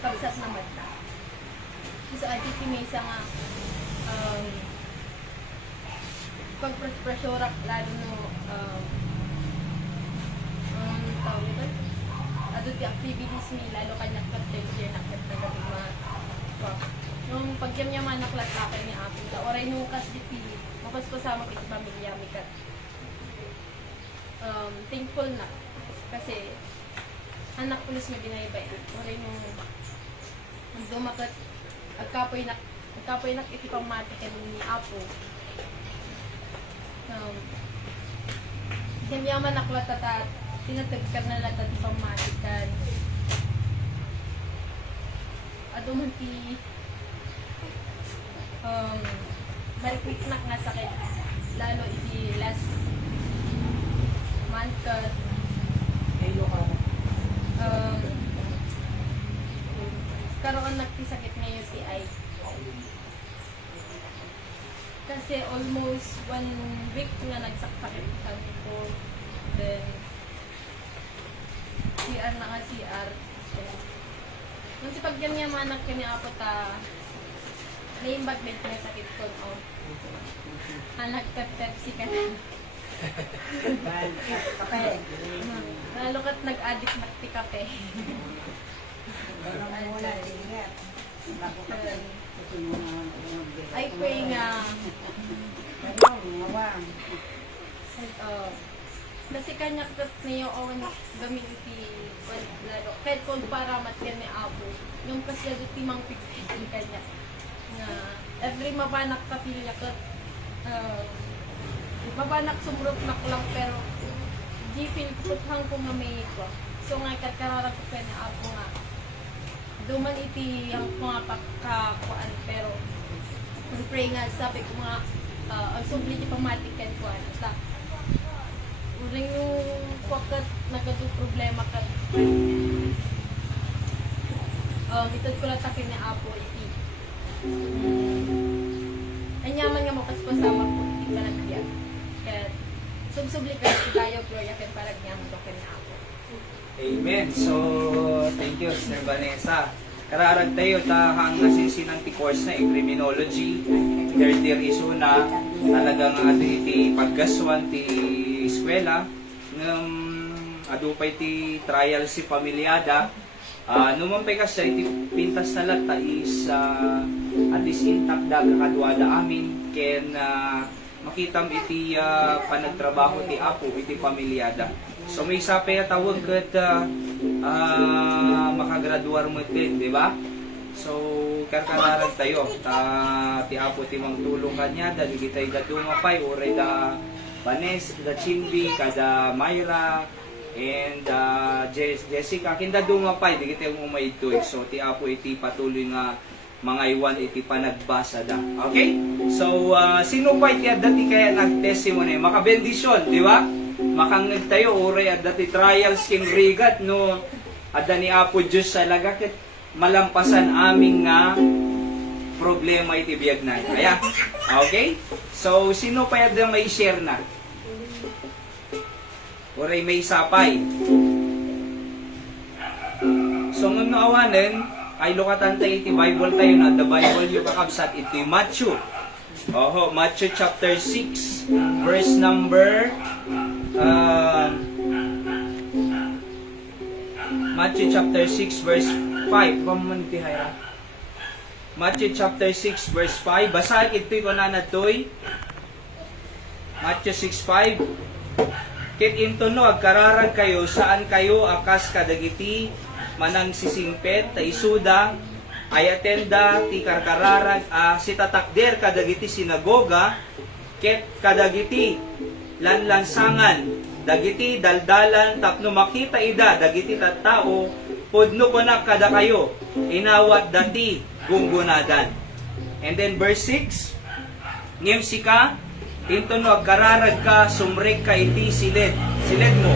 kabsat naman ta. So, ati may isa nga, pag-presyorak, lalo no, tawag ito, ato ti activities ni, lalo kanya ka-temperature na katagaling mga, nung pagkam-yaman naklat-lakay ni Apin ka, oray nung kasditi, mapaspasama kiti pamilya, mikat, thankful na, kasi, anak pulis nga binaybay, oray nung, dumakat, agkapoy nak iti pamatikan ni Apo, kam-yaman naklat-tatat, tinatagkar na lahat iti pamatikan, aduman ti mariknak nga sakit lalo iti last month karoon nagtisakit ngayon ti ay kasi almost 1 week nga nagsakit kami ko, then CR na nga CR. Nung si pagyaman kami ako ta naimbag din na sakit ko o anak Pepsi ka na. Kape. Lalo ka't nag-addict na ti kape. Ay pray nga. Kasi kanya kat niyo owan gamit ti lalo kahit kung para matyan ni Apo yung kasi ti mang pigpitin kanya nga every mabanak kapilya kat mabanak sumrot nak lang pero di feel kuthang ko nga may ko so nga kat kararag ko ni Apo nga duman iti ang mga pagkakuan pero pray nga sabi ko nga ang subli ti pamatikan ko ta uring yung wakat nagkatong problema kat itad ko lang takin ni Apo iti anyaman nga mo kas pasama ko iti panagbiyak kat subsubli ka iti tayo Gloria kat paragnyam do ken ni Apo. Amen. So thank you Sister Vanessa. Kararag tayo hang nasisinang ti course na criminology third year iso na talagang iti paggaswan ti eskwela ng adupay ti trial si pamilyada numampay ka siya iti pintas na lata is at least intact daga kadwada amin ken makitam iti panagtrabaho ti Apo iti pamilyada so may sapay tawag kat makagraduar mo din di ba so karkararag tayo ti Apo ti mangtulong kanya dali kitay da dumapay oray da Vanessa, da Chinby, kada Myra, and Jessica, kinda dumapay, di kita yung umay ito eh. So, ti Apo iti patuloy nga mga iwan iti panagbasa da. Okay? So, sino pa iti dati kaya nag-testimony? Makabendisyon, di ba? Makangag tayo, oray at dati trials king rigat, no? Adda ni Apo Diyos sa lagakit, malampasan aming nga problema iti biyag na. Kaya, okay? So, sino pa yung may share na? Oray may sapay. So, ngam awanen, ay lukatan tayo iti Bible tayo na. The Bible yung kakabsat iti Matthew. Oho, Matthew chapter 6, verse number Matthew chapter 6, verse 5. Pamunti haya. Matthew chapter 6 verse 5. Basahin ito'y kunanatoy. Matthew 6:5. Kit intuno agkararag kayo saan kayo akas kadagiti manang sisingpet ta isuda ay atenda ti karkararag si tatakder kadagiti sinagoga ket kadagiti lanlansangan dagiti daldalan tapno makita ida dagiti tattao pudno ko na kada kayo inawat dati gunggunadan. And then verse 6, ngem sika, intuno agkararag ka, sumrek ka iti silid mo.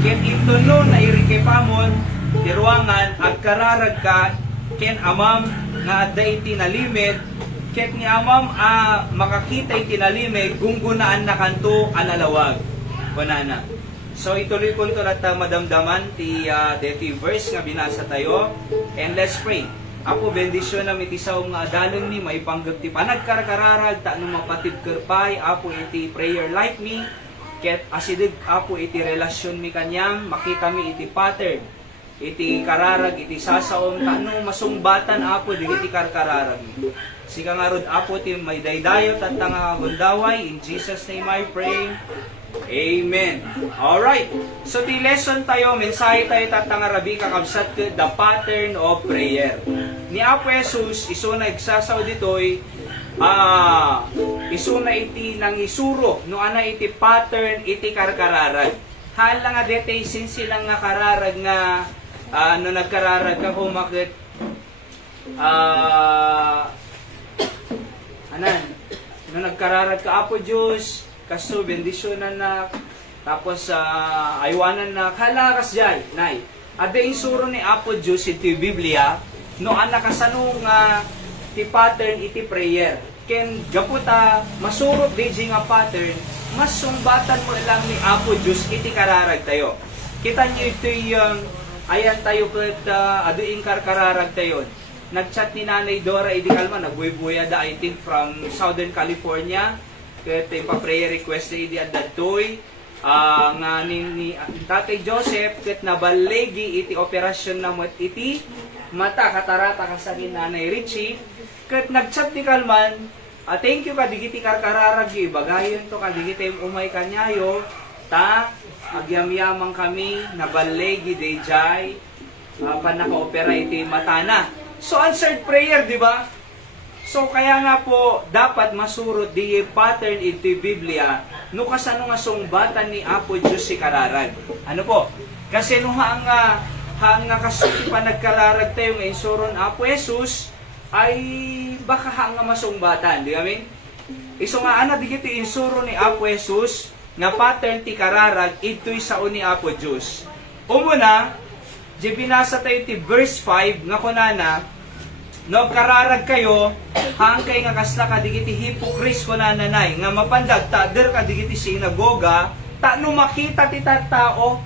Ken intuno na irikipamon, tiruangan, agkararag ka, ken amam nga adda iti nalimid, ket ni amam makakita iti nalimid, gunggunaan na kanto analawag. Banana. So ituloy ko ito at madamdaman ti deti verse nga binasa tayo. And let's pray. Apo bendisyon na mitisaw nga adalon ni maipanggap ti panagkarkararag ta no mapatid kerpay apo iti prayer like me. Ket asidig apo iti relasyon mi kanyang makita mi iti pattern. Iti kararag iti sasaom ta no masungbatan apo digiti karkararag. Sika nga rod apo ti may daydayot at nga gundaway. In Jesus name I pray. Amen. Alright. So, di lesson tayo, mensahe tayo tatanga rabi kakabsat ke the pattern of prayer. Ni Apo Jesus, iso na igsasaw ditoy, iso na iti nang isuro, no ana iti pattern, iti karkararag. Hala nga dete, since silang nga kararag nga, no nagkararag ka humakit, no nagkararag ka Apo Diyos, kaso bendisyonan na tapos aywanan na kalakas jay nay ade insuro ni Apo Diyos iti Biblia no anak kasano nga ti pattern iti prayer ken gaputa masurot di nga pattern mas sumbatan mo lang ni Apo Diyos iti kararag tayo kita nyo ito yung ayan tayo ket aduing kararag tayo nagchat ni Nanay Dora Idikalma nagbuy-buya da I think from Southern California ket pa-prayer request na idi adtoy nga ni Tatay Joseph ket nabalegi iti operasyon na mo iti mata katarata kasagin Nanay Richie ket nagchat ti Kalman thank you kadigiti karkararagi bagayon to kadigiti umay kanyayo ta agyamyamang kami nabalegi dayjay panaka-opera iti matana so answered prayer di ba. So kaya nga po dapat masurot di pattern iti Biblia no kasano nga sungbatan ni Apo Diyos si kararag. Ano po? Kasi no hang kasuti pa nagkararag tayo nga insuron Apo Jesus ay baka hang masungbatan, di amin? Iso nga ana digiti insuro ni Apo Jesus nga pattern ti kararag ito'y sao ni Apo Diyos. Umuna, di binasa tayo ti verse 5 nga kunana no kararag kayo hangkay nga kasla kadigiti hipokris ko na nanay nga mapandag tader kadigiti sinagoga ta no makita ti tao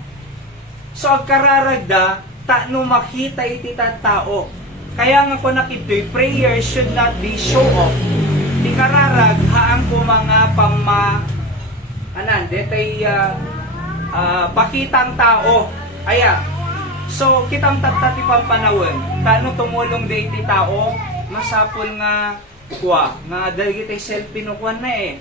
so ag kararag da ta no makita iti tao kaya nga ko nakitoy prayer should not be show off ti kararag haang ko mga detay pakitang tao aya. So, kitang tatati pampanawin, tano tumulong day ti tao, masapol nga nga dahil kita selfie no kuwan na eh.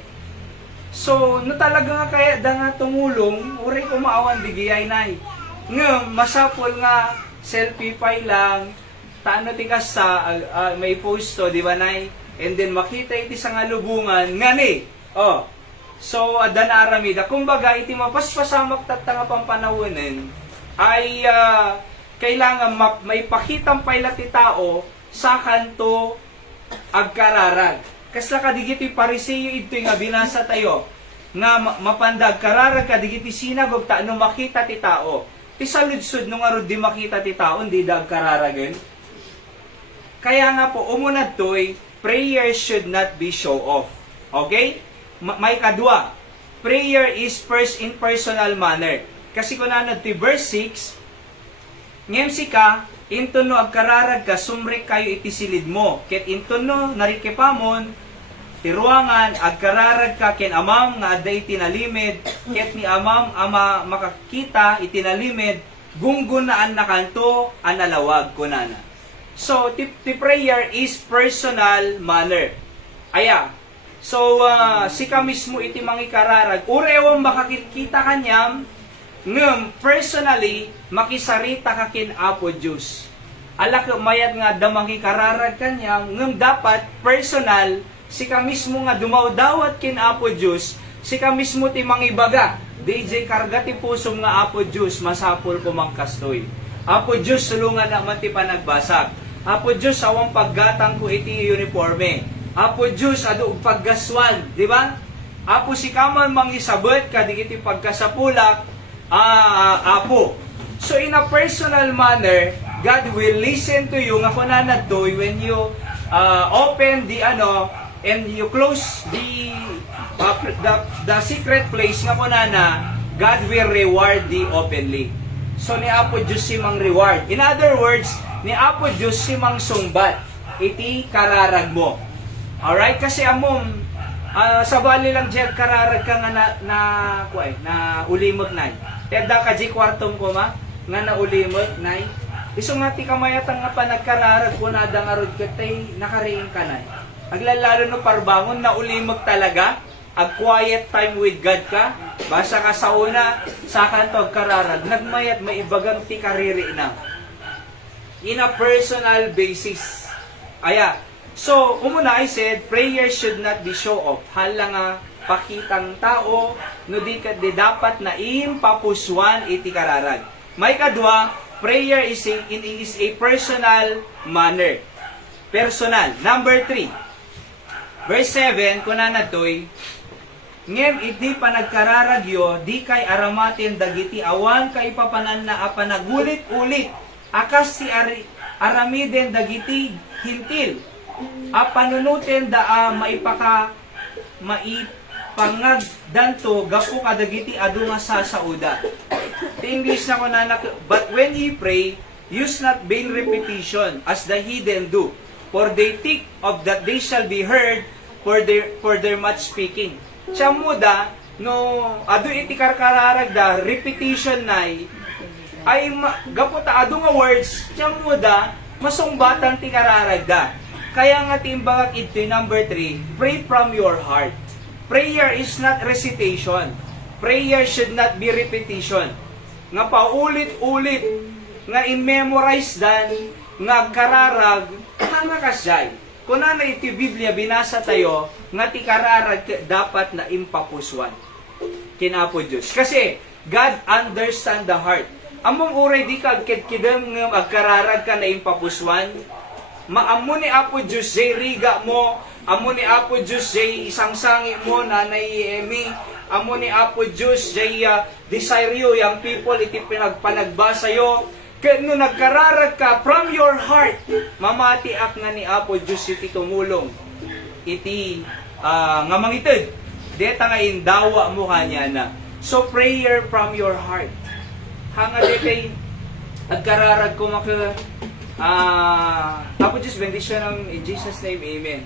So, no talaga nga kaya da nga tumulong, uri kumaawan digiyay na eh. Nga, masapol nga selfie pa lang, tano ti sa may posto, di ba na eh? And then makita iti sa nga lubungan, nga ni, oh. So, adana aramida, kumbaga iti mapaspasamak tatanga pampanawanin, ay kailangan may pakitang paylat ti tao sa kanto agkararag. Kasla kadigiti pariseyo ito nga binasa tayo nga mapandag kararag kadigiti sinagog ta no makita ti tao. Ti saludsod no nga ro di makita ti tao hindi dag kararagen. Kaya nga po umunad toy prayer should not be show off. Okay? May kadwa. Prayer is first in personal manner. Kasi kung nanod ti verse 6, ngem sika, intono agkararag ka, sumrik kayo iti silid mo. Ket intono, narikipamon, ti ruangan, agkararag ka, ken amam nga aday tinalimid, ket ni amam ama makakita itinalimid, gunggunaan na kanto, analawag kunana. So, ti prayer is personal manner. Aya, so, sika mismo iti mangikararag, urewang makakita kanyam, ngem personally makisarita ka kin Apo Diyos. Alak mayat nga damangi kararag kanya ngem dapat personal sika mismo nga dumawdawat kin Apo Diyos sika mismo ti mangibaga DJ karga ti puso nga Apo Diyos masapol ko mangkastoy. Apo Diyos sulungan na man ti panagbasag. Apo Diyos awang paggatang ko iti uniforme. Apo Diyos adu paggaswan, di ba? Apo si kaman mangisabet kadigiti pagkasapulak Apo. So in a personal manner, God will listen to you nga kunana toy when you open the and you close the secret place nga kunana God will reward thee openly. So ni Apo Diyos si mang reward. In other words, ni Apo Diyos si mang sumbat. Iti kararag mo. Alright? Kasi amom, sa bali lang dyan kararag ka nga na ulimot nay. Teda ka di kwartong ko ma, nga na ulimot nay. Iso nga ti kamayatang nga pa nagkararag ko na dangarod ka tay nakariing ka nay. Aglalalo no parbangon na ulimot talaga. Ag quiet time with God ka, basa ka sa una, sa kantog kararag, nagmayat maibagang ti kariri na. In a personal basis. Aya, so, umuna I said, prayer should not be show off. Hala nga, pakitang tao, no di dapat na impapuswan iti kararag. May kadwa, prayer is a personal manner. Personal. Number 3. Verse 7, kunana to'y, ngem iti panagkararagyo, di kay aramatin dagiti awan kay papanan na apanagulit-ulit, akas si aramiden dagiti hintil, apanunutin da maipangag danto, gapu kadagiti adu nga sa sauda. The English na kunana, but when ye pray, use not vain repetition, as the heathen do, for they think of that they shall be heard for their much speaking. Siya muda, no, adu iti karkararag da, repetition ay gaputa adu nga words, siya muda, masungbatan ti kararag da. Kaya nga timbagak ito number 3, pray from your heart. Prayer is not recitation. Prayer should not be repetition. Nga paulit-ulit, nga in-memorize dan, nga kararag, nga kasyay. Kung na iti Biblia, binasa tayo, nga ti kararag dapat na impapuswan. Kinapo Diyos. Kasi, God understand the heart. Among uray di ka, kidam nga agkararag ka na impapuswan, maamo ni Apo Diyos, jay riga mo, amo ni Apo Diyos, jay isang sangi mo, nanay Emi, amo ni Apo Diyos, jay desire yo, yung people, iti pinagpanagbasa yo, kaya no nagkararag ka from your heart, mamatiak nga ni Apo Diyos iti tumulong. Iti nga mangitid. Deta nga indawa mo kanya na. So prayer from your heart. Hanga kay nagkararag ko maka Apo Diyos, bendition ng in Jesus name, amen.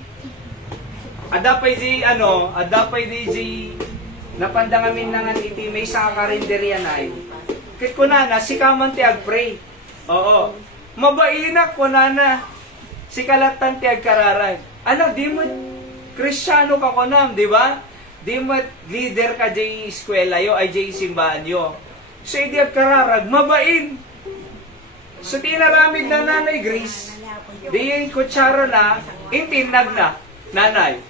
Adapay di napandangamin nangan iti may sa karinderya na kit ko na si kaman ti agpray. Oo. Mabainak ko na si kalatan ti agkararag. Ano, di mo Kristyano ka ko nam, di ba? Di mo leader ka jay eskwela yo, ay jay simbahan yo. So, di agkararag, mabain. So, tinaramig na nanay Grace, di yung kutsara na, intinag na, nanay.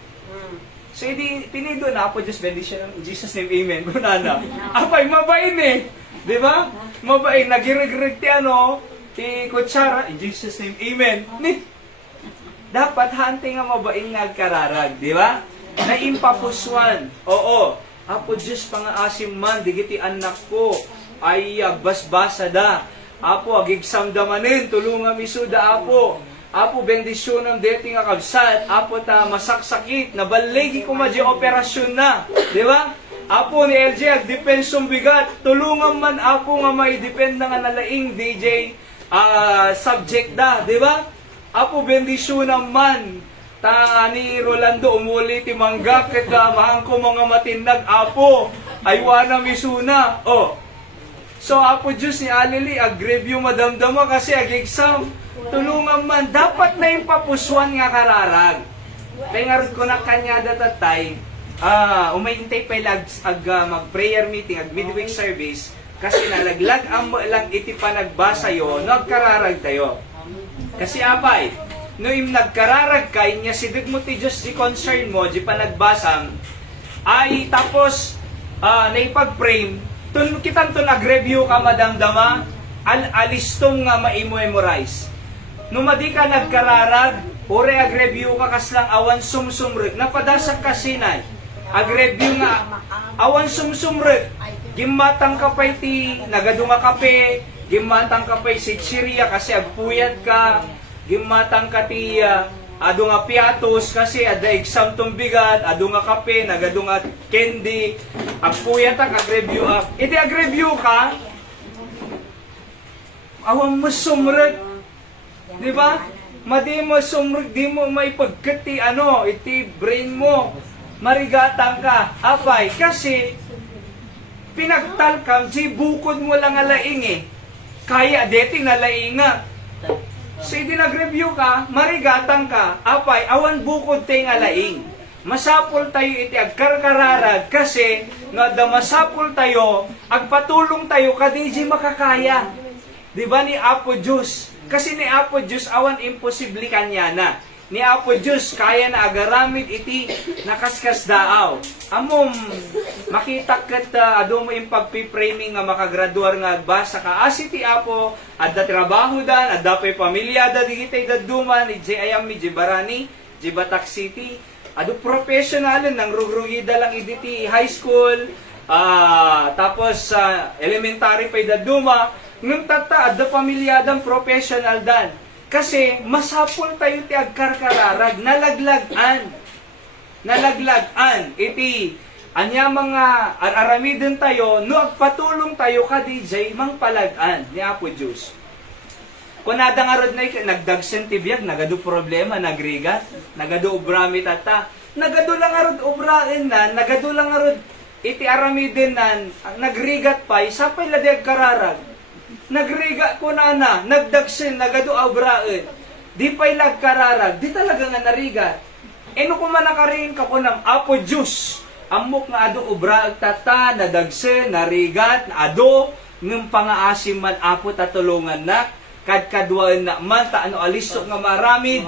So, di pinido na po, Diyos bendition in Jesus name, amen. Kunana. Apay, mabain eh. Di ba? Mabain, nagirigrig ti ti kutsara, in Jesus name, amen. Dapat hante nga mabain nga agkararag, di ba? Na impapuswan. Oo. Apo Diyos, pangaasim man, digiti anak ko, ay agbasbasa da. Apo, agigsam damanin, tulungan misuda, Apo. Apo, bendisyon ng deti nga kabsat. Apo, ta masaksakit, nabalegi ko madya operasyon na. Di ba? Apo, ni LJ, agdepensong bigat. Tulungan man, Apo, nga may depend na nga nalaing DJ subject da. Di ba? Apo, bendisyon naman. Ta ni Rolando, umuli ti manggap, ket mahang ko mga matindag, Apo. Aywana misuna. Oh. So, Apo Diyos ni Alili, ag-review madamdama kasi ag-exam. Tulungan man, dapat na yung papuswan nga kararag. Kaya nga ko na kanya datatay, umayintay pa mag-prayer meeting, ag-midweek service, kasi nalaglag ang lang iti panagbasa yo, nagkararag tayo. Kasi apay, no yung nagkararag kay, niya sidig mo ti Diyos di concern mo, di panagbasang, ay tapos, naipag-frame, kitan to nag-review ka madamdama, alistong nga maimo-memorize. Numadi ka nagkararag, ore ag-review ka kaslang awan sumsumrek, napadasak ka sinay. Ag-review nga, awan sumsumrek, gimatang ka pa iti, nagadunga kape, gimatang ka pa si Syria kasi agpuyat ka, gimatang ka ti ado nga piatos kasi ada exam tong bigat, ado nga kape, nagado nga candy, ag puyat ag review ak. Iti ag review ka, awang mo sumrek. Di ba? Madi mo sumrek, di mo may pagkati iti brain mo. Marigatang ka. Apay, kasi pinagtalkam, di bukod mo lang alaing eh. Kaya deti na lainga. So, hindi nag-review ka, marigatang ka, apay, awan bukod ting alaing. Masapol tayo iti agkarkararag kasi nga da masapol tayo, agpatulong tayo kadiji makakaya. Di ba ni Apo Diyos? Kasi ni Apo Diyos, awan imposible kanya na. Ni Apo Diyos, kaya na agaramid iti nakaskas daaw. Amom, makita kat ado mo yung pagpipraming nga makagraduar nga agbasa ka. As iti Apo, adda trabaho dan, adda pa'y pamilya, adda digitay daduman, iti ayami, iti barani, iti Batak City. Ado professional, nang rugrugida lang iti high school, tapos elementary pa'y daduma, ngam tata, adda pamilyadang professional dan. Kasi masapol tayo ti agkarkararag, nalaglagan, iti anya mga araramidin tayo, no agpatulong tayo ka DJ, mang palagan ni Apo Diyos. Kung nada nga rod na nagdagsen ti biyag, nagado problema, nagrigat, nagado ubrami tata, nagado lang nga rod ubrain na, nagado lang nga rod iti aramidin na, nagrigat pa, sapay ladi agkararag. Nagriga ko na, nagdagsin, nagado abraen. Di pa'y lagkararag, di talaga nga narigat. Eno ko man nakarin ka ko ng Apo Diyos. Amok nga ado obraag tata, nadagsin, narigat, ado, ng pangaasim man Apo tatulungan na, kadkadwaan na man, taano alisok nga maramid.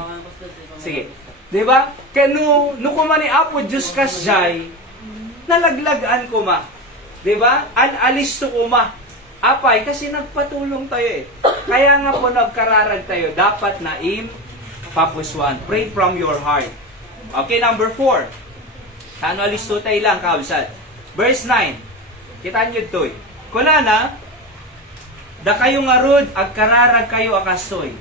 Sige. Di ba? Kaya no ko man ni Apo Diyos kasjay, nalaglagaan ko ma. Di ba? Alisto ko ma. Apay, kasi nagpatulong tayo eh. Kaya nga po nagkararag tayo, dapat na papuswan. Pray from your heart. Okay, number 4. Ano alisto tayo lang, kaabsat. Verse 9. Kita nyo ito eh. Kuna na, da kayo nga rod, agkararag kayo akastoy.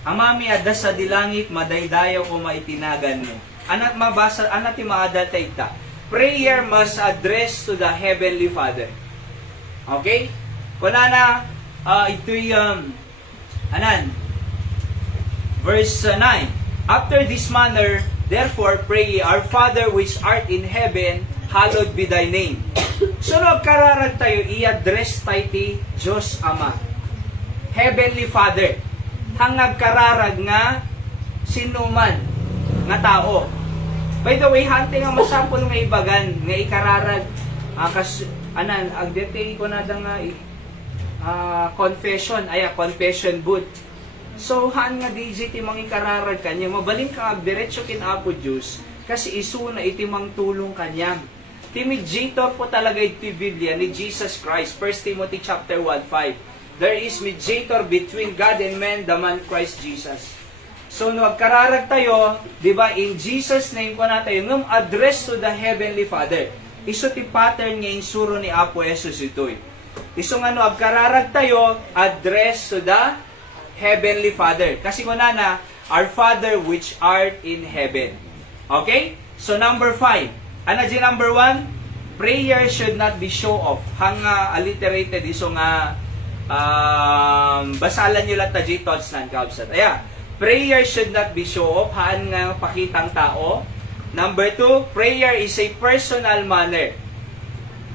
Amami adda sa dilangit, madaydayaw ko maitinagan mo. Anat mabasa, anat maadal tayo ta. Prayer must address to the Heavenly Father. Okay? Kuna na, ito'y, verse 9. After this manner, therefore, pray ye, Our Father which art in heaven, hallowed be thy name. So, nagkararag tayo, i-address tayo ti Diyos Ama. Heavenly Father. Hang nagkararag nga, sinuman, nga tao. By the way, hante nga masapol nga ibagan, nga ikararag, agdete ko na nga, confession, confession booth. So, haan nga DJ ti mga ikararag kanya, mabaling ka agdiretso kin Apo Diyos, kasi isu na itimang tulong kanyang. Ti mediator po talaga iti Biblia ni Jesus Christ, 1 Timothy chapter 1:5. There is mediator between God and man, the man Christ Jesus. So, nagkararag tayo, di ba, in Jesus name ko na tayo, ngam address to the Heavenly Father. Iso ti pattern nga insuro ni Apo Jesus ito'y. Iso nga agkararag tayo, address to the Heavenly Father. Kasi kung na, Our Father which art in heaven. Okay? So number 5. Ano di number 1? Prayer should not be show off. Hang alliterated iso nga basalan nyo lang taji thoughts nan kaabsat. Prayer should not be show off. Haan nga pakitang tao. Number 2, prayer is a personal manner.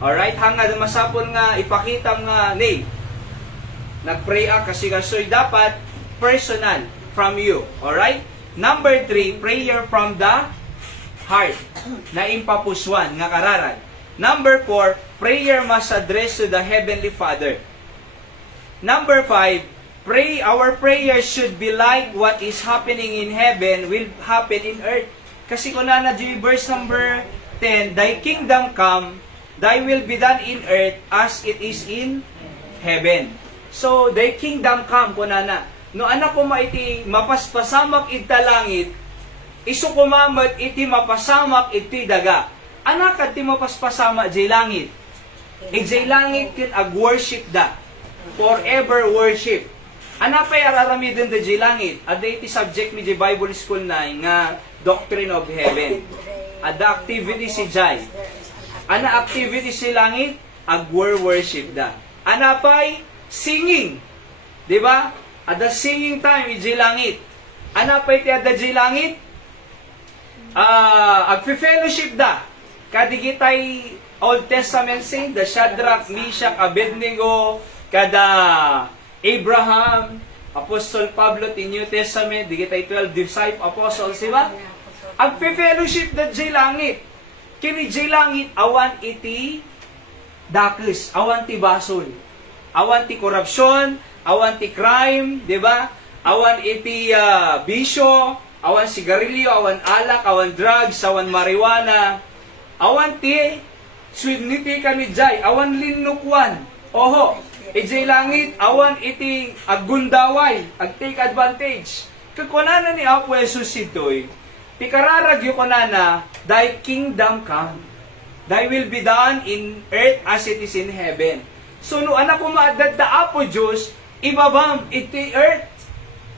Alright, hanggang masapon nga ipakita nga nagpray kasi kasoy dapat personal from you. Alright? Number 3, prayer from the heart na impapuswan nga kararag. Number 4, prayer must address to the Heavenly Father. Number 5, our prayer should be like what is happening in heaven will happen in earth. Kasi kung na verse number 10, Thy kingdom come, Thy will be done in earth as it is in heaven. So, Thy kingdom come, kunana. No anak ko maiti mapaspasamak ita langit, isu kumamat iti mapasamak iti daga. Anak at ti mapaspasama jay langit. Jay langit kin ag worship da. Forever worship. Anapay araramidin da di langit. Ada iti subject mi di Bible School na nga Doctrine of Heaven. Ada activity si Jai. Ana activity si langit, worship da. Anapay singing. Di ba? Ada singing time iti langit. Anapay ti ada di langit, agfi-fellowship da. Kadigitay Old Testament saint, the Shadrach, Meshach, Abednego, kada Abraham, Apostol Pablo, ti New Testament, digitay 12 disciple apostles, di ba? Agfi-fellowship da di langit. Kini di langit, awan iti dakis, awan ti basol, awan ti korupsyon, awan ti crime, di ba? Awan iti bisyo, awan sigarilyo, awan alak, awan drugs, awan marijuana, awan ti swigniti kanijay, awan linukwan. Oho, ijay langit, awan iti aggundaway, ag-take advantage. Kakunana ni Apo Jesus ito'y, ti kararagyo kunana, thy kingdom come. Thy will be done in earth as it is in heaven. So, no anak ko maadad da Apo Diyos, ibabam iti earth.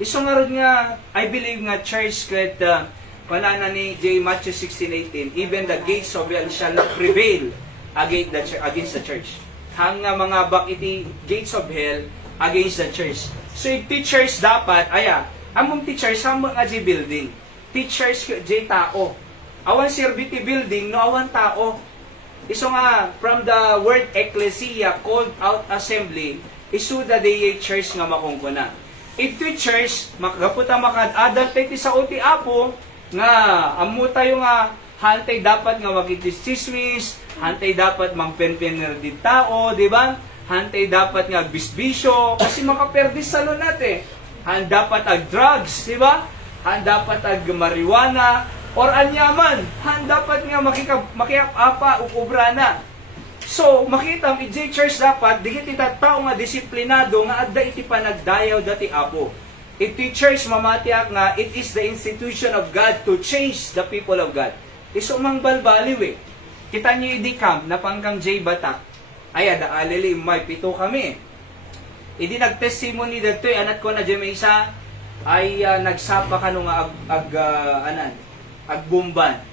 Iso nga rin nga, I believe nga church kat panana ni J. Matthew 16:18, even the gates of hell shall not prevail against the church. Hang nga mga bak iti gates of hell against the church. So iti church dapat, among teachers sa mga J building. Teachers J tao. Awan servity building, no awan tao. Iso nga, from the word ecclesia, called out assembly, isu da day church nga makungkuna. Ito church, makaputa makad-adal tayo sa uti apo, nga amu tayo nga hantay dapat nga magitis chismis, hantay dapat mangpenpener di tao, di ba? Hantay dapat nga bisbisyo, kasi makaperdis sa natin. Han dapat ag drugs, di ba? Han dapat ag marijuana, or anyaman, han dapat nga makiapa ukubra na. So, makita ang iti church dapat, digit itatao nga disiplinado nga adda iti panagdayaw dati apo. Iti church mamatiak nga, it is the institution of God to change the people of God. Iso mang balbaliw eh. Kita niyo idi camp, napangkang J Batak. Ay, ada alili, may pito kami. Idi nag-testimony dito, anak ko na dyan may isa, ay nagsapa ka nung agbumban.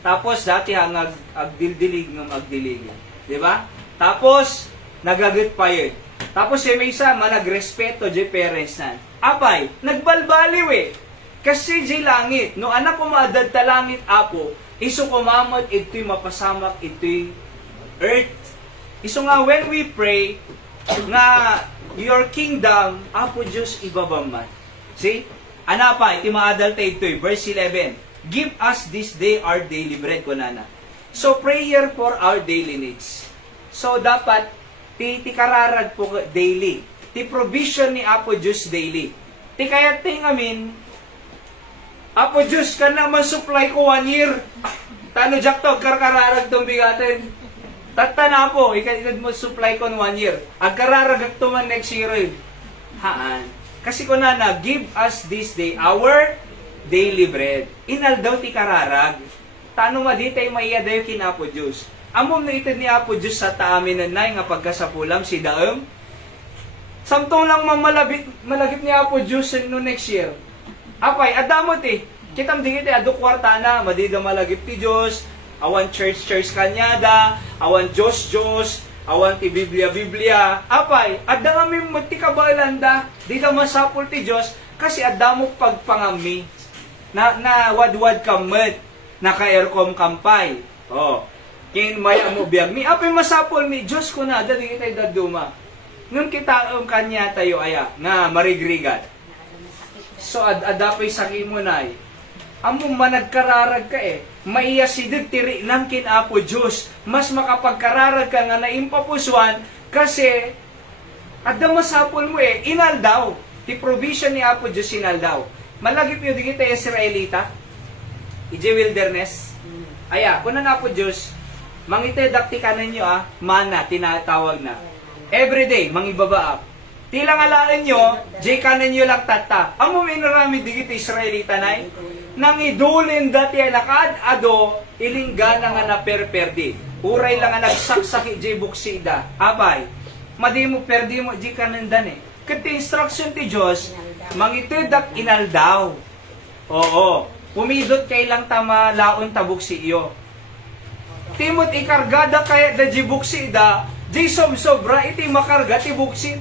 Tapos dati ang agdildilig ng agdilig. Di ba? Tapos, nagagat pa yun. Tapos, may isa, managrespeto, di parents na. Apay, nagbalbaliw eh. Kasi di langit, no anak ko maadad ta langit, apo, iso kumamad, ito'y mapasamak, ito'y earth. Iso nga, when we pray, nga, your kingdom, apo Diyos, ibabaman. See? Anapa, iti maadal ta ito'y, verse 11, give us this day our daily bread, kunana. So, prayer for our daily needs. So, dapat, ti kararag po daily. Ti provision ni Apo Diyos daily. Ti kaya tingamin, Apo Diyos, ka na man-supply ko 1 year. Tano, Jack, to, kararag tong bigatin. Tata na po, ikad mo supply ko 1 year. Ang kararag to man next year. Haan. Kasi ko na, give us this day our daily bread. Inal daw ti kararag. Tano maditay maiya dayo kinapo Diyos. Amom na itid ni Apo Diyos sa taamin na nga pagkasapulam si daem. Samtong lang malagip ni Apo Diyos no next year. Apay, adamot eh. Kitam dingit eh, adu kwarta na, madida malagip ti Diyos, awan church kanyada, awan Diyos, awan ti Biblia. Apay, adami mo ti kabalanda, di daw masapul ti Diyos, kasi adamo pagpangami, na wadwad kamet, naka-aircom kampay. Oh. Kin may amo biyag mi apay masapol mi Diyos ko na dadi kitay daduma. Ngem kita kanya tayo aya nga marigrigat. So adapay sakim mo nay. Amo managkararag ka eh. Maiya sideg tiri nang kin Apo Diyos. Mas makapagkararag ka nga naimpapusuan kasi adda masapol mo eh inal daw. Ti provision ni Apo Diyos inal daw. Malagip yo di kita Israelita. Ije wilderness. Aya, kuno na po Diyos, mangite dakti kanan nyo mana, tinatawag na. Everyday, mangibabaap. Tilang alaan nyo, jay kanan nyo lang tata. Ang muminarami digit Israelita na nang idulin dati lakad, ado, ilingga na nga na perperdi. Uray lang nga nagsaksaki jay buksida. Abay, madi mo perdi mo, jay kanan dan eh. Kat instruction ti Diyos, mangitudak inaldaw. Oo. Pumidot kay lang tama laon tabuk si iyo. Timot ikargada kaya da jibuksi da, di sobra iti makarga ti buksi.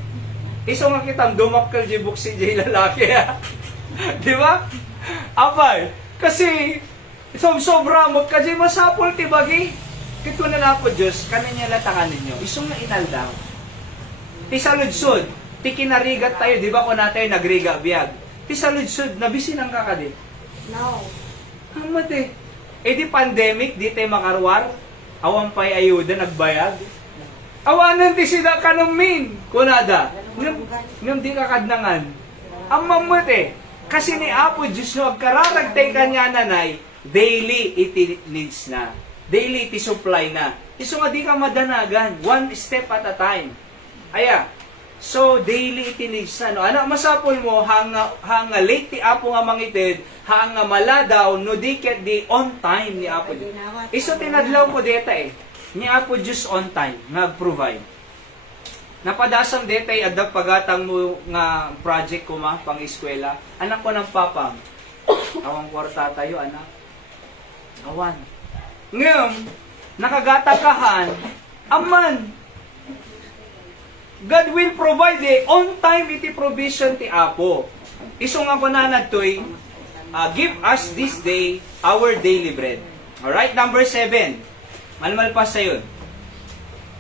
Iso nga kitang dumakkel jibuksi di lalaki ha. Di ba? Abay, kasi sobra mo ka di masapol ti bagi. Kito na lang po Diyos, kananya latangan ninyo. Isong na inaldaw. Ti saludsod, ti kinarigat tayo, di ba ko natin nagriga biyag. Ti saludsod, nabisin ang kakadi. No. Amat eh. Eh di pandemic, di tayo makarwar. Awan pa'y ayuda, nagbayag. Awanan ti sida kanumin. Kunada. Ngam di kakadnangan. Ang mamut eh. Kasi ni Apo Diyos no, agkararagtay kanya nanay, daily iti needs na. Daily iti supply na. Iso nga di ka madanagan. One step at a time. Aya. So, daily iti needs na. No? Anak, masapol mo, hanga late ti Apo nga mangitid, hanga maladaw, no di ket di on time ni Apo Diyos. Iso tinadlaw ko deta eh. Ni Apo Diyos on time, nag-provide. Napadasam detay adag pagatang mo nga project ko ma, pang eskwela. Anak ko ng papang. Awang kwarta tayo, anak. Awan. Ngayon, nakagatakahan, aman. God will provide on time iti provision ti Apo. Iso nga ko na nagtoy, give us this day our daily bread. Alright, number 7. Malmal pa sa yun.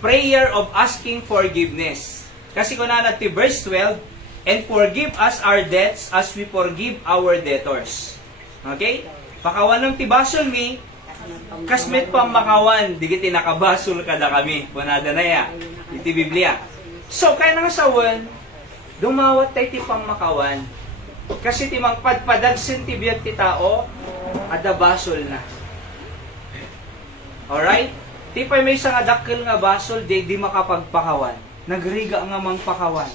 Prayer of asking forgiveness. Kasi ko na nagtoy verse 12, and forgive us our debts as we forgive our debtors. Okay? Pakawan ng tibasol mi, kasmet pa makawan, digiti nakabasol kada kami. Punada na ya, iti Biblia. So, kaya nang sawan, dumawat tayo ti pamakawan. Kasi ti magpadpadagsin ti biyag ti tao, ada basol na. Alright? Ti pa may isang adakil nga basol, di makapagpakawan. Nagriga nga mang pakawan.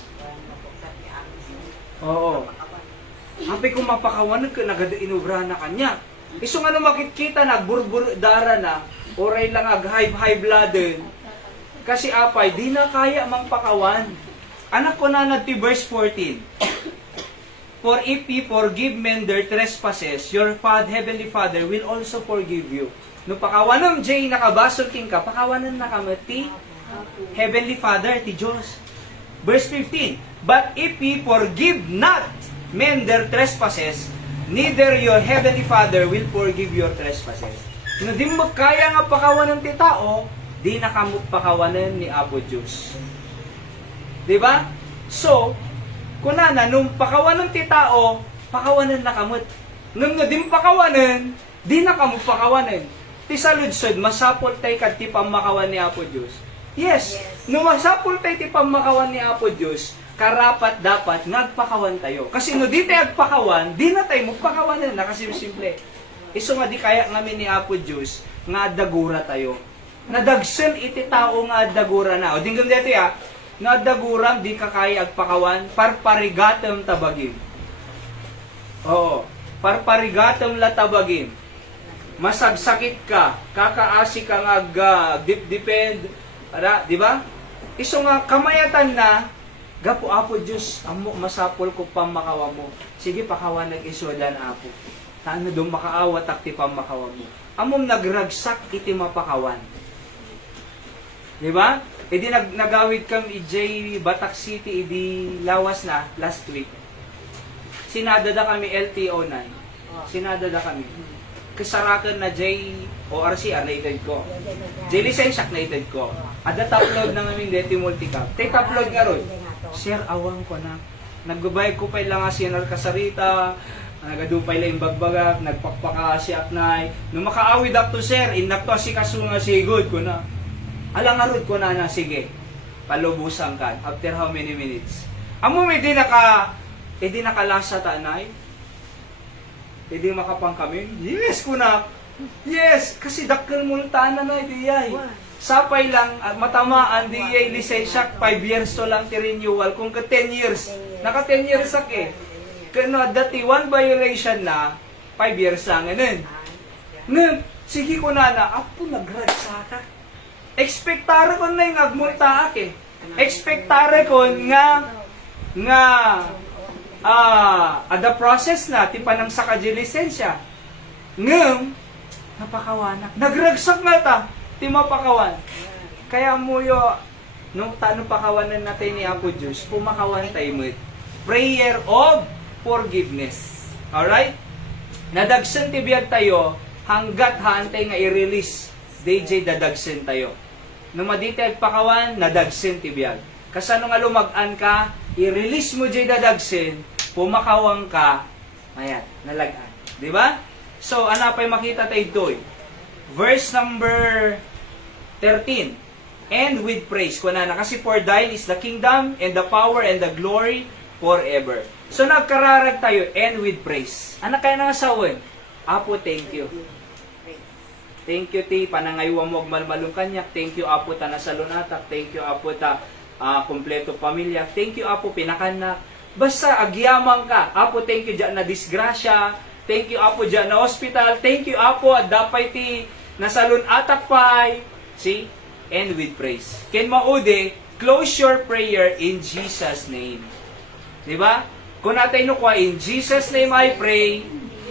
Oo. Happy kung mapakawan, nagada inubra na kanya. Iso nga nung makikita, nagburbur dara na, oray lang high blooded. Kasi apay, di na kaya mang pakawan. Anak ko na nagti verse 14. For if ye forgive men their trespasses, your heavenly Father will also forgive you. No pakawanan Jay nakabasol king ka, pakawanan na kamati heavenly Father ti Diyos. Verse 15. But if ye forgive not men their trespasses, neither your heavenly Father will forgive your trespasses. No di mo kaya nga pakawanan ti tao, di nakamot pakawanan ni Apo Diyos. Diba? So, kunana, nung pakawanan ti tao, pakawanan nakamot. Nung din pakawanan, di nakamot pakawanan. Ti saludsod, masapol tay kat ti pamakawan ni Apo Diyos. Yes. Nung masapol tay ti pamakawan ni Apo Diyos, karapat dapat nagpakawan tayo. Kasi no di tayo agpakawan, di na tayo magpakawanan na kasi simple. Iso nga di kaya ngamin ni Apo Diyos, nga dagura tayo. Nadagsen iti tao nga dagura na. O dinggam dito ya, nga daguram di ka kaya agpakawan, parparigatem tabagim. Oo, parparigatem la tabagim. Masagsakit ka, kakaasi ka nga depend, di ba? Iso nga kamayatan na, gapo Apo Diyos, amo masapol ko pamakawa mo. Sige pakawan nag-isodan Apo. Taano doon makaawat akti pamakawa mo. Amom nagragsak iti mapakawan. Di ba? E di nagawid kam ijay Batak City, di lawas na last week. Sinadada kami LTO9. Sinadada kami. Kasarakan na J ORCR nated ko. J lisensyak nated ko. Ada upload na namin deti multicap. Take upload nga ron. Sir, awang ko na. Nagbabayag ko pa lang nga sinar kasarita. Nagadupay lang bagbagak. Nagpakpakasyak na. Nung makaawid up to sir, inakto si kasunga sigod ko na. Alangarod ko na sige, palubusan ka. After how many minutes? Amo may di nakalasa tanay? Hindi makapangkamin? Yes, kunak. Yes, kasi dakkel multaan na idiyay. Sapay lang, matamaan diyay lisensyak, 5 years to lang ti renewal. Kung ka 10 years, naka 10 years ak eh. Kano, dati 1 violation na, 5 years lang. Ngayon, sige ko na, apo nagradsaka. Expectare ko na yung agmultaak eh. Expectare ko nga nga ada process na ti panang sa lisensya. Ngem napakawanak. Nagragsak nga ta ti mapakawan. Kaya muyo nung tanong pakawanan natin ni Apo Diyos, pumakawan tayo mo. Prayer of forgiveness. Alright? Nadagsan ti biyag tayo hanggat haantay nga i-release. DJ dadagsin tayo. Nung maditi agpakawan, nadagsin ti biyag. Kasano nga lumagan ka, i-release mo jay dadagsin, pumakawang ka, ayan, nalagaan. Di ba? So, ano pa'y makita tayo doy? Verse number 13. And with praise. Kunana, kasi for thine is the kingdom and the power and the glory forever. So, nagkararag tayo, and with praise. Ano kaya nang asawin? Apo, thank you. Thank you, ti, panangaywa mo malmalong kanyak. Thank you, Apo, ta nasalunatak. Thank you, Apo, ta kompleto pamilya. Thank you, Apo, pinakanak. Basta, agyamang ka. Apo, thank you, dyan na disgrasya. Thank you, Apo, dyan na hospital. Thank you, Apo, at dapay ti nasalunatak pay. See? And with praise. Ken maude, close your prayer in Jesus' name. Diba? Kung natin nukwa, in Jesus' name I pray,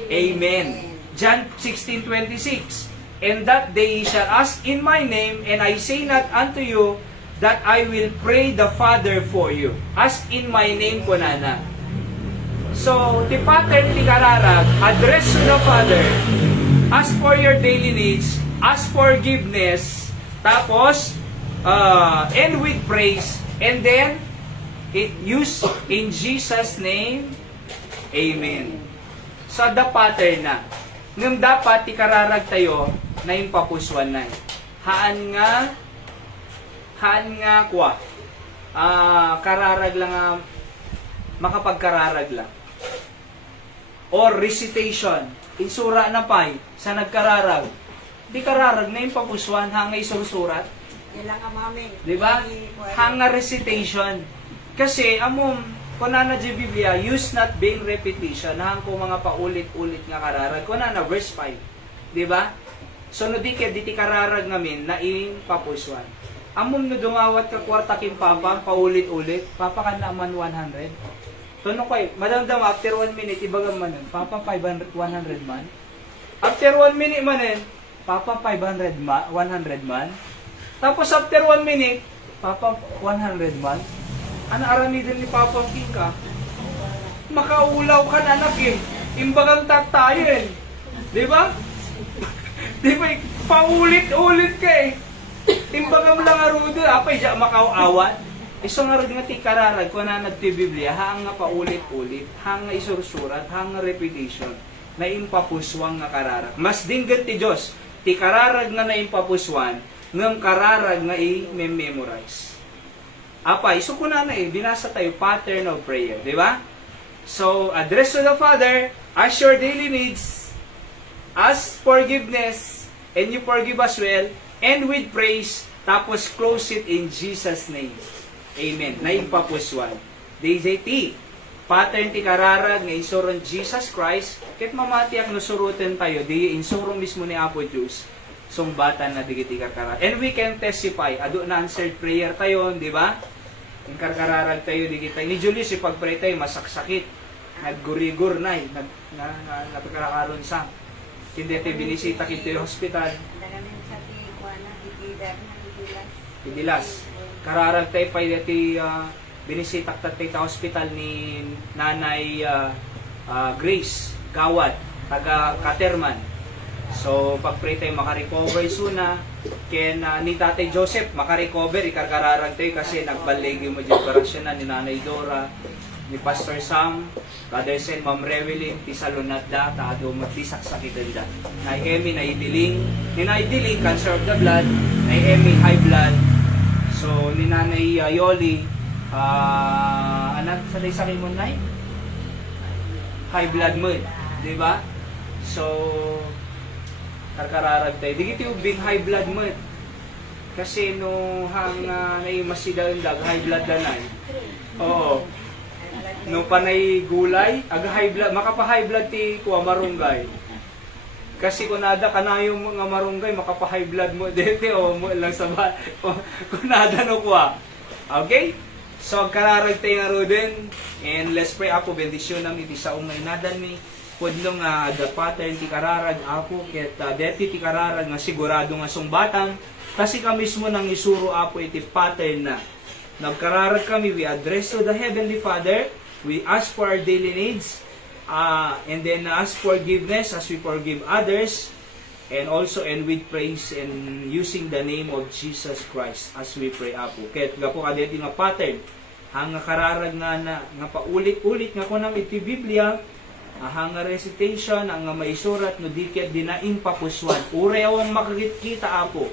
Amen. John 16:26. And that they shall ask in my name, and I say not unto you that I will pray the Father for you. Ask in my name, kunana. So, the pattern ti kararag, address to the Father, ask for your daily needs, ask forgiveness, tapos, end with praise, and then, it use in Jesus' name, Amen. So, the pattern na. Ngam dapat ti kararag tayo na yung papuswan na. Haan nga kwa. Kararag lang makapagkararag lang. Or recitation. Insura na pay sa nagkararag. Di kararag na yung papuswan hangay sursurat. Ilang amaming. Di ba? Hanga recitation. Kasi amom kunana di Biblia, use not being repetition, hang ko mga paulit-ulit nga kararag. Kunana verse 5. Di ba? So no di kararag ngamin na ing papuswan. Amom no dumawat ka kwarta kim papa paulit-ulit, papa ka naman 100. Tuno koy, madamdam after 1 minute ibagam manen, papa 100 man. After 1 minute manen, papa 100 man. Tapos after 1 minute, papa 100 man. Ano aramidin ni Papa King ka? Makaulaw ka na anak eh. Imbagang tatayin. Di ba? Di ba? Paulit-ulit ka eh. Imbagam lang arudo. Apay dya makauawan. Iso nga rin nga ti kararag ko na nagti Biblia. Hang nga paulit-ulit. Hang nga isursurat. Hang nga repetition. Na impapuswang nga kararag. Mas dinggan ti Diyos. Ti kararag nga na impapuswan. Ngam kararag nga i-memorize. Apay, so kuna na binasa tayo, pattern of prayer, di ba? So, address to the Father, ask your daily needs, ask forgiveness, and you forgive as well, and with praise, tapos close it in Jesus' name. Amen. Na impapuswan. DJT, pattern ti kararag nga insuron Jesus Christ, ket mamati ang nusurutin tayo, di insuron mismo ni Apo Diyos, sumbatan na digiti kararag. And we can testify, ado na answered prayer tayo, di ba? Yung karkararag tayo, di kita. Ni Julius, yung pag-pray tayo, masaksakit. Naggurigur na eh. Napagkarakaroon sa. Hindi tayo binisita kito yung hospital. Dalamin sa Tijuana, Idilas. Kararag tayo pa yung binisita tayo hospital ni Nanay Grace Gawad, taga Caterman. So, pag-pray tayo, makarecover suna. Ken ni Tatay Joseph, makarecover, ikarkararag tayo kasi nagbalegi mo dyan parasyon na ni Nanay Dora, ni Pastor Sam, Brother Sen, Ma'am Rewelyn, Tisalunat da, taado matisak sakitan da. Na Emmy, naidiling, ni naidiling, cancer of the blood, na Emmy, high blood. So, ni Nanay Yoli, anak, sa sakit mo na high blood mo, di ba? So, karkararag tayo. Di kiti ubing high blood mo. Kasi no hang naimasidaldag, high blood danay. Oo. No panay gulay, aga high blood, makapa-high blood ti kuwa marunggay. Kasi kunada kanayo mo nga marunggay, makapa-high blood mo dete o mo lang sa kunada no kuwa. Okay? So, kararag tayo nga rodin. And let's pray, Apo, bendisyon namin iti sa umay nadan mi. Pudno nga the pattern ti kararag, Apo, ket deti ti kararag nga sigurado nga sumbatan. Kasi ka mismo nang isuro, Apo, iti pattern na nagkararag kami. We address to the Heavenly Father. We ask for our daily needs. And then ask forgiveness as we forgive others. And also end with praise and using the name of Jesus Christ as we pray, Apo. Ket gapo kadeti nga pattern hang nga kararag nga paulit-ulit nga kunam iti Biblia, hang nga recitation ang nga maisurat no diket dinaing papuswan. Uray awang makakita, Apo,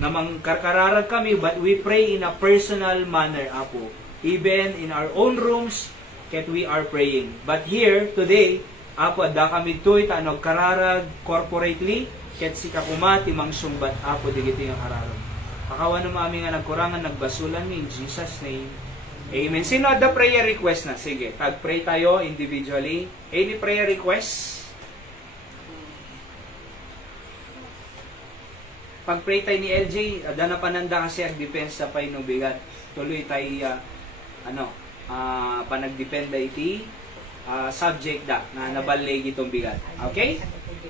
na mangkarkararag kami, but we pray in a personal manner, Apo. Even in our own rooms, ket we are praying. But here today, Apo, da kami tuy ta nagkararag corporately. Ket si kakumati mang sumbat, Apo, digiti yung kararag. Pakawan ng mami nga nagkurangan, nagbasulan mi in Jesus' name. Amen. Sino ada prayer request na? Sige, tag-pray tayo individually. Any prayer request? Pag-pray tayo ni LJ, ada na pananda kasi ag-depensa pa yung bigat. Tuloy tayo, panag-dependa iti subject da na nabalay itong bigat. Okay?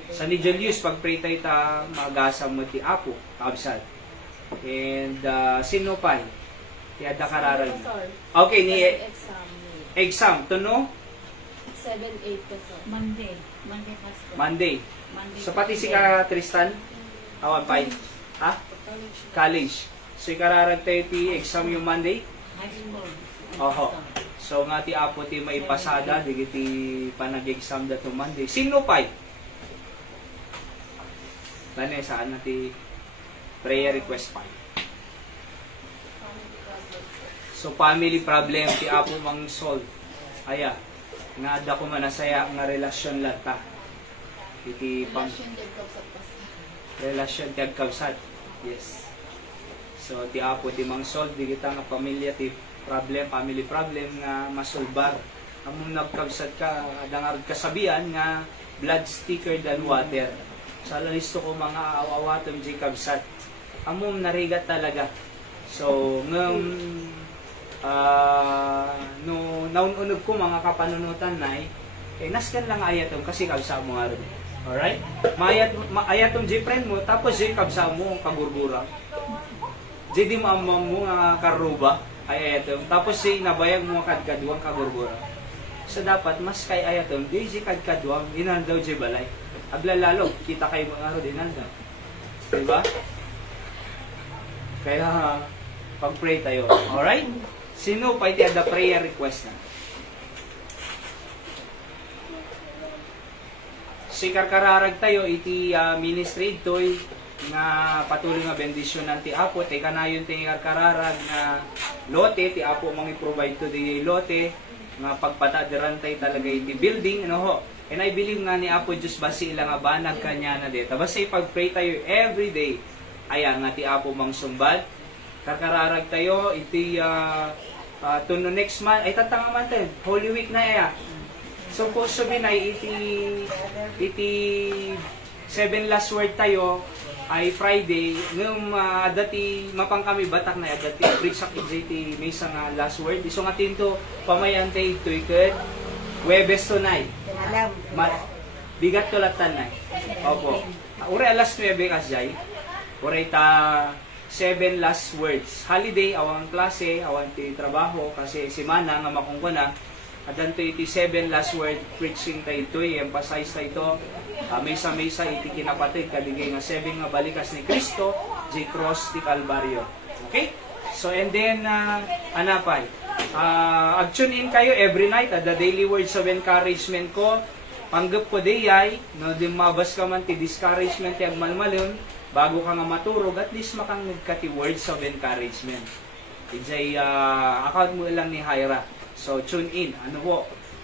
Sa ni Julius, pag-pray tayo ta magasam mo ti Apo, kabsat. And sino pa? Ti ada kararag. Okay, ni exam. Tuno? 7-8 ko, sir. Monday. Monday Pastor. Monday. Monday. So pati si ka Tristan? Awan pa. Ha? College. So ikararag tayo ti exam yung Monday? High school. Oho. So nga ti Apo ti maipasada, digiti panag-exam da to Monday. Sino pa? Tane, saan na ti prayer request pa? So, family problem, ti Apo mang solve. Aya, nga ada ko manasaya nga relasyon lata. Iti pang relasyon ti agkabsat. Yes. So, ti Apo ti mang solve, di kita nga pamilya ti problem, family problem nga masolbar. Among nagkabsat ka, adangar kasabihan nga blood thicker than water. Sa listo ko mga awawatom di kabsat. Amom narigat talaga. So, no naununog ko mga kapanunutan na naskan lang ayatom kasi kabsa mo nga rin. Alright? Ayatom di friend mo, tapos di kabsa mo kagurbura. Di maamam mo nga karuba, ay ayatom. Tapos di nabayag mo kadkaduang kagurbura. So, dapat mas kay ayatom, di kadkaduang, inandaw di balay. Aglalalo, kita kayo mga aro din nanda. Diba? Kaya, pag-pray tayo. Alright? Sino pa iti ada prayer request na? Si karkararag tayo, iti ministry ito'y nga patuloy nga bendisyon ng ti Apo. Te kanayon ti karkararag na lote, ti Apo mong i-provide to di lote, nga pagpatadiran tayo talaga iti building, ano ho? And I believe nga ni Apo Diyos basi ilang abanag kanya na dito. Basta ipag-pray tayo every day. Ayan nga ti Apo mang sumbad. Karkararag tayo, iti tuno next month, ay tatanga man tayo, Holy Week na iya. So kung sabihin ay iti 7 last word tayo, ay Friday, ngayong dati mapang kami batak na dati, preach sa iti may isang last word. So nga tinto, pamayan tayo ito ikot, Webes tonight. Alam. Bigat tulatan na. Opo. Ure alas 9 kasjay. Ure ta 7 last words. Holiday, awang klase, awang ti trabaho, kasi simana nga makungkuna. At danto iti 7 last word preaching tayo ito, i-emphasize tayo ito. Mesa-mesa iti kinapatid, kadigay nga 7 nga balikas ni Kristo, J. Cross ti Calvario. Okay? So, and then, anapay? Ag-tune in kayo every night at the daily words of encouragement ko. Panggap ko dayay, no, di mabas ka man ti discouragement ti agmalmalyon, bago ka nga maturog, at least makangag ka ti words of encouragement. Ijay, account mo lang ni Hyra. So, tune in. Ano po?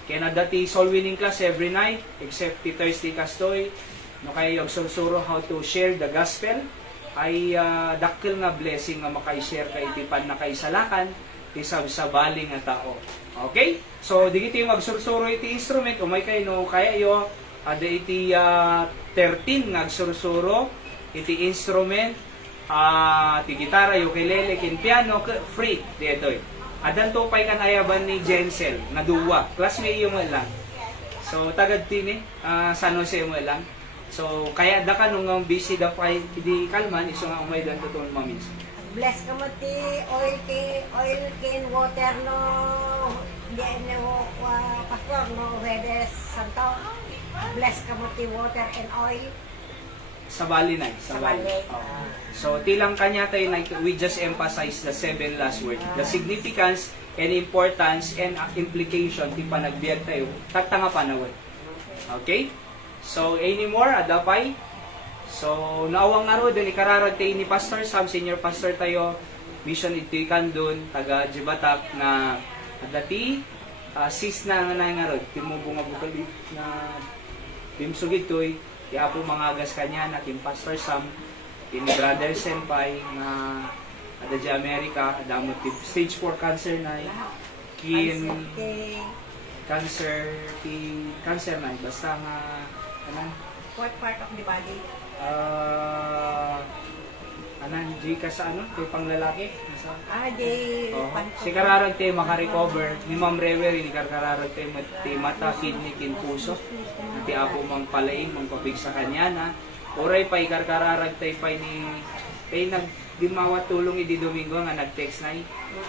Kaya na dati soul winning class every night, except ti Thursday kastoy, no, kaya yung sursuro how to share the gospel, ay dakil nga blessing nga makaishare kay itipan na kaisalakan, ti sabsabaling nga tao. Okay? So, di kiti magsursuro iti instrument, umay kayo, no, kaya yo, ada iti 13 nga agsursuro, iti instrument, ti gitara, ukulele, kin piano, free, dito. Adan to pay kan ayaban ni Jensel, nga duwa. Class may iyo mo lang. So, tagad din San Jose mo lang. So, kaya da ka nung busy da pay, hindi kalman, iso nga umay dan to mamis. Bless ka mo ti oil can water no hindi no pastor no Redes Santo. Bless ka mo ti water and oil. Sa bali na. Sa bali. Oo. So, tilang kanya tayo, we just emphasize the 7 last word. The significance and importance and implication ti panagbiag tayo, tatanga panawad. Okay? So, anymore, adapay. So, naawang nga ro, doon ikararag tayo ni Pastor Sam, senior pastor tayo, mission itikan doon, taga Jibatak, na dati, sis na nga ro, timubong nga bukali na bimsugid to'y, kaya po mga agas kanya na kim Pastor Sam, kini Brother Senpai, na ada America, adamo ti stage 4 cancer na, kin cancer na, basta nga, What part of the body? Di ka sa kay panglalaki? Di Si kararag tayo makarecover, ni Ma'am Reverie, ni kararag tayo mata, kidney, kin puso, ti apo mang palaing, mang pabig sa kanya na, oray pa ikararag tayo pa ni, tayo nagdimawat tulong idi Domingo nga nag-text na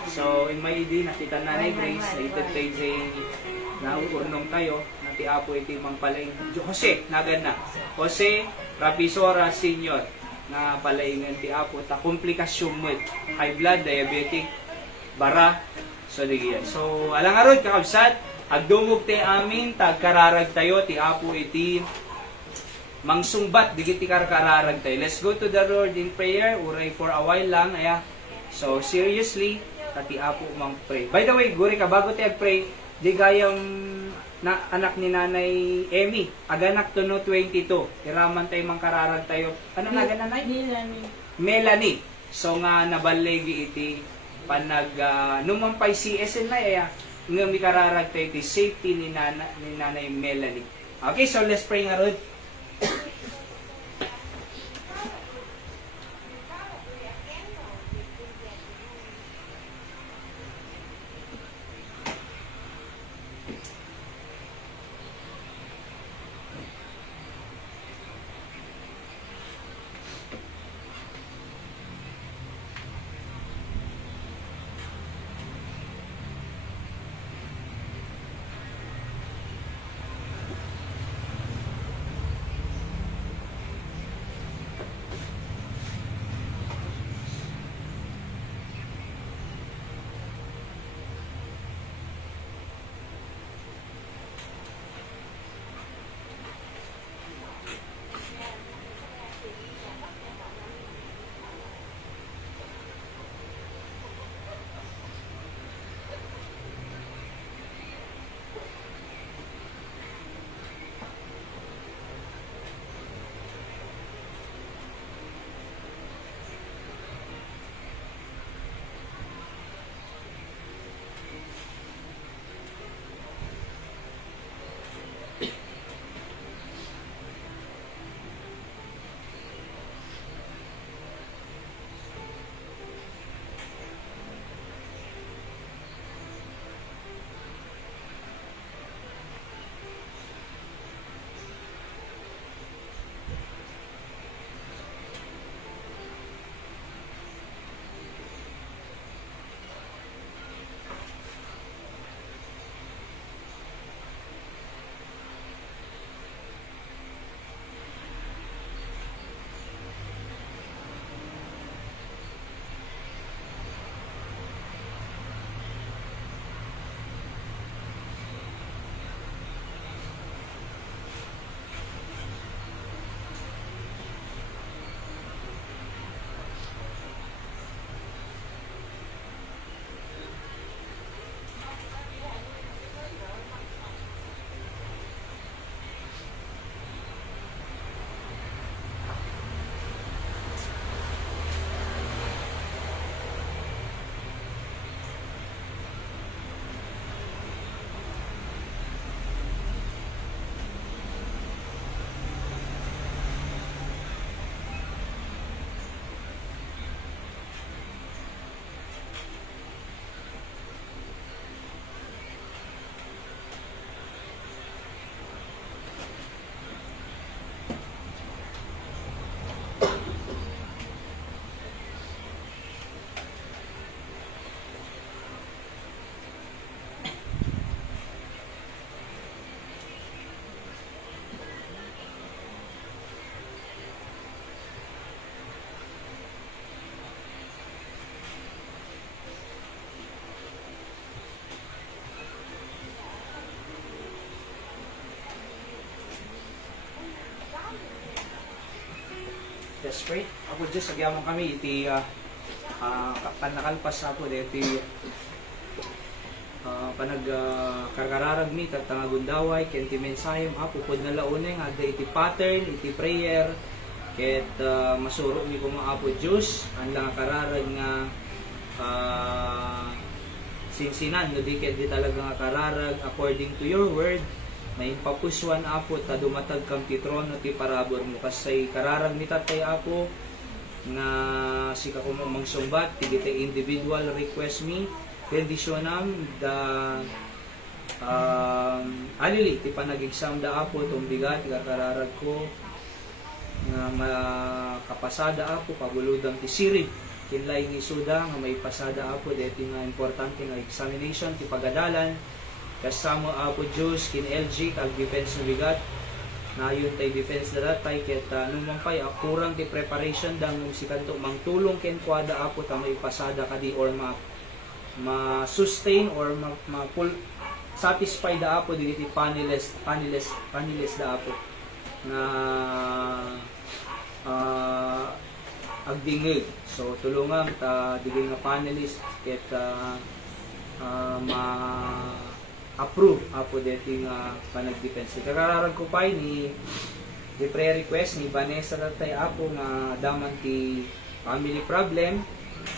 So, in my ID, nakita na ni Grace, naitad tayo jay, naurunong tayo, ti apo iti mang palaing Jose nagan na Jose Rapisora Senior na palaingan ti apo ta komplikasyon mo high blood diabetic bara so digiyan so alang arod kakabsat agdumog ti amin tagkararag tayo ti apo iti mangsungbat digiti kararag tayo. Let's go to the Lord in prayer uray for a while lang so seriously ti apo mang pray. By the way guri ka bago ti ag-pray di gayam na anak ni Nanay Emmy, aganak to no 22. Iraman tayo mang kararag tayo. Ano nga nanay? Melanie. So nga nabalegi iti panag numampay CSN na nga mi kararag tayo iti safety ni Nanay Melanie. Okay, so let's pray nga rod. Let's pray. Apo Diyos, agyaman kami iti panakalpas apo iti karkararag mi tatangagundaway ken ti mensayem apo pod na launay nga adda iti pattern iti prayer ket masuro mi ko mga apo Diyos ang lang kararag nga sinsinan no di ket di talaga nga kararag according to your word na impapuswan apo ta dumatag kam ti trono ti parabor mo kasay kararag ni tatay apo nga sika ko mangsumbat ti individual request me bendisyonam da alili ti panag-exam da apo tong bigat ti kararag ko nga makapasada apo paguludang ti sirib kinlay ni suda nga may pasada apo deti nga importante nga examination ti pagadalan kasama apo Diyos kin LG kag defense ng bigat na yun tay defense na datay ket numang pay akurang ti preparation dang si kanto mangtulong ken kuada apo ta may pasada kadi or ma-sustain or satisfy da apo dili ti panelist da apo na agdingeg so tulungan ta dili nga panelist ket approve apo deti nga panag-defense. Kararag ko pa ni the prayer request ni Vanessa datay apo nga daman ti family problem.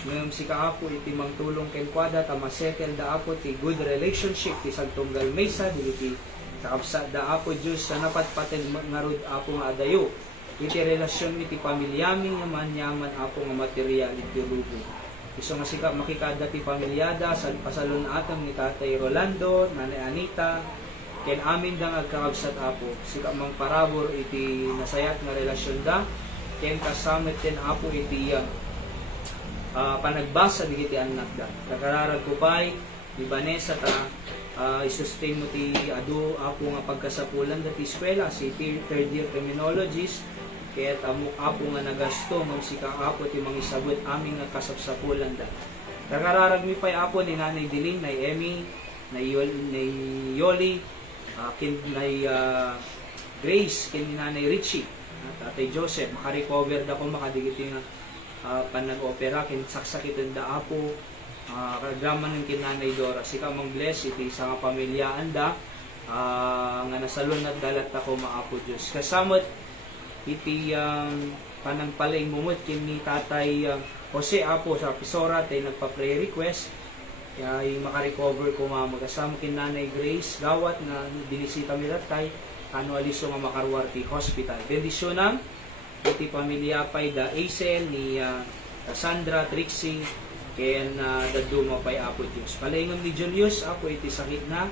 Ngayon si kaapo iti mangtulong ken kwada ta masettle da apo ti good relationship ti sagtunggal mesa dili ti kakabsa da apo Dios sa napatpaten ngarud apo nga adayo. Iti relasyon mi ti pamilyami nga manyaman apo nga material iti lubo. Iso nga sika makikada ti pamilyada sa pasalon atom ni Tatay Rolando, Nanay Anita, ken amin da agkakabsat apo. Sika mang parabor iti nasayat nga relasyon da, ken kasamit ten apo iti panagbasa di iti anak da. Kakararag ko pa'y ni Vanessa ta isustain mo ti adu apo nga pagkasapulan da ti eskwela si third year criminologist kaya't apo nga nagasto ng sika apo ti mangisabot aming nga kasapsapulan da. Kakararag mi pa'y apo ni Nanay Diling, Nay Emmy, Nay Yoli, nay Grace, kin ni Nanay Richie, Tatay Joseph, makarecover da ko makadigiti nga panag-opera, kin saksakitin da apo, kagaman ng kin Nanay Dora. Sika mang bless iti sa nga pamilyaan da, nga nasalun at dalat ako maapo Diyos. Kasamot iti panangpaling mumut kin ni Tatay Jose apo sa Pisora tay nagpa-pray request kaya makarecover ko magasama kin Nanay Grace gawat nga binisita mi datay ano aliso nga makarwar ti hospital. Bendisyonam iti pamilya pay da Aisel ni Cassandra Trixie ken daduma pay apo Dios. Palingon ni Julius apo iti sakit na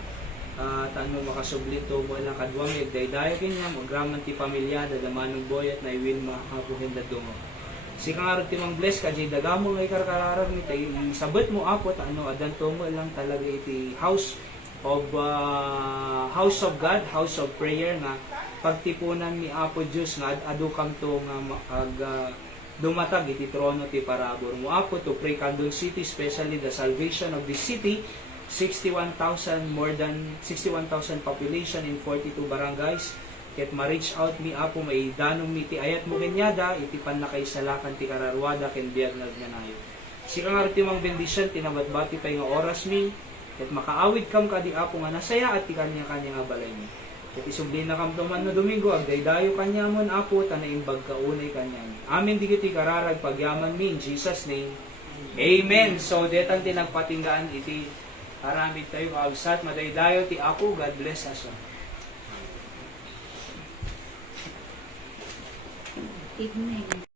tano makasublit to mo lang kadwa mi daydayo kanya magraman ti pamilya dadamanong boyat na iwin maapuhin daduma. Si kangarot ti mang bless ka jay dagamo nga ikarkararag ni tay sabot mo apo tano adan to mo lang talaga iti house of God, house of prayer nga pagtipunan ni apo Dios nga adu kang to nga dumatag iti trono ti parabor mo apo to pray Candon City, especially the salvation of this city. 61,000 more than 61,000 population in 42 barangays ket ma-reach out mi apo may danong mi ti ayat mo kenyada iti panakay salakan ti kararwada ken biag nagnanayo. Sika nga ti mang bendisyon tinabatbati pay nga oras mi ket makaawid kam kadi apo nga nasaya at ti kanya nga balay mi. Ket isubli na kam tuman no Domingo agdaydayo kanya mon apo tanaimbag kaunay kanya. Amen digiti kararag pagyaman mi in Jesus name. Amen. So detan tinagpatinggaan iti aramid tayo kaabsat, madaydayo ti Apo, God bless us all. Evening.